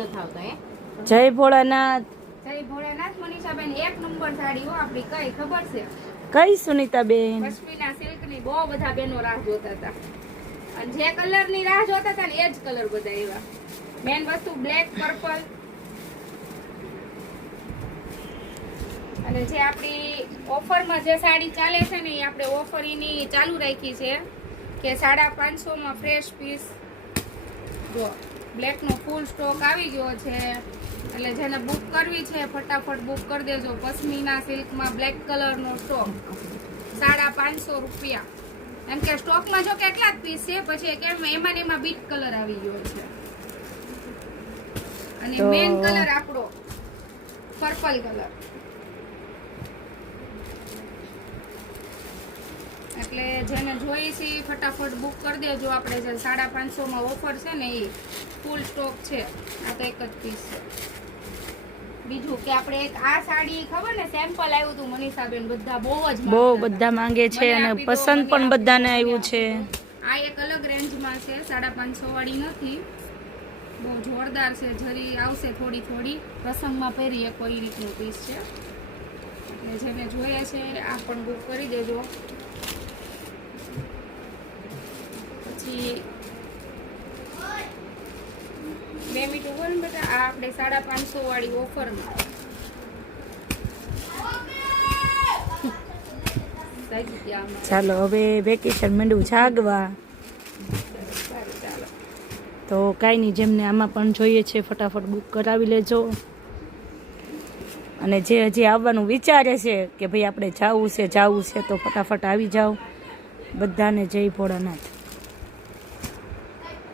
નથી આવતા હે જય ભોળાનાથ. જય ભોળાનાથ. મનીષાબેન એક નંબર સાડી હો આપણી. કઈ ખબર છે? કઈ સુનીતાબેન? પશ્મિના સિલ્ક ની બહુ બધા બેનો રાહ જોતા હતા અને જે કલર ની રાહ જોતા હતા ને એ જ કલર બધા એવા. મેન વસ્તુ બ્લેક, પર્પલ અને જે આપણી ઓફરમાં જે સાડી ચાલે છે ને એ આપણે ઓફર એની ચાલુ રાખી છે કે 550 માં ફ્રેશ પીસ. જો બ્લેક નો ફૂલ સ્ટોક આવી ગયો છે એટલે જેને બુક કરવી છે ફટાફટ બુક કરી દેજો. પશ્મિના સિલ્કમાં બ્લેક કલર નો સ્ટોક 550 રૂપિયા. એમ કે સ્ટોકમાં જો કેટલા જ પીસ છે પછી કેમ એમાં બીટ કલર આવી ગયો છે અને મેન કલર આપણો પર્પલ કલર. એટલે જેને જોઈ છે ફટાફટ બુક કરી દેજો. આપણે જે 550 માં ઓફર છે ને એ ફૂલ સ્ટોક છે. આ તો એક જ પીસ છે. બીજું કે આપણે એક આ સાડી ખબર ને સેમ્પલ આવ્યું હતું મનીષાબેન, બધા બહુ બધા માંગે છે અને પસંદ પણ બધાને આવ્યું છે. આ એક અલગ રેન્જમાં છે, 550 વાળી નથી. બહુ જોરદાર છે. જરી આવશે થોડી થોડી પ્રસંગમાં પહેરીએ કોઈ રીતનું પીસ છે. એટલે જેને જોઈએ છે આ પણ બુક કરી દેજો. પછી 2 મિનિટ ઉભો ને બેટા. આ આપણે 550 વાળી ઓફરમાં ચાલો હવે વેકેશન માંડ્યું જાગવા તો કાંઈ નહીં. જેમને આમાં પણ જોઈએ છે ફટાફટ બુક કરાવી લેજો. અને જે હજી આવવાનું વિચારે છે કે ભાઈ આપણે જવું છે તો ફટાફટ આવી જાઓ. બધાને જય ભોળાનાથ.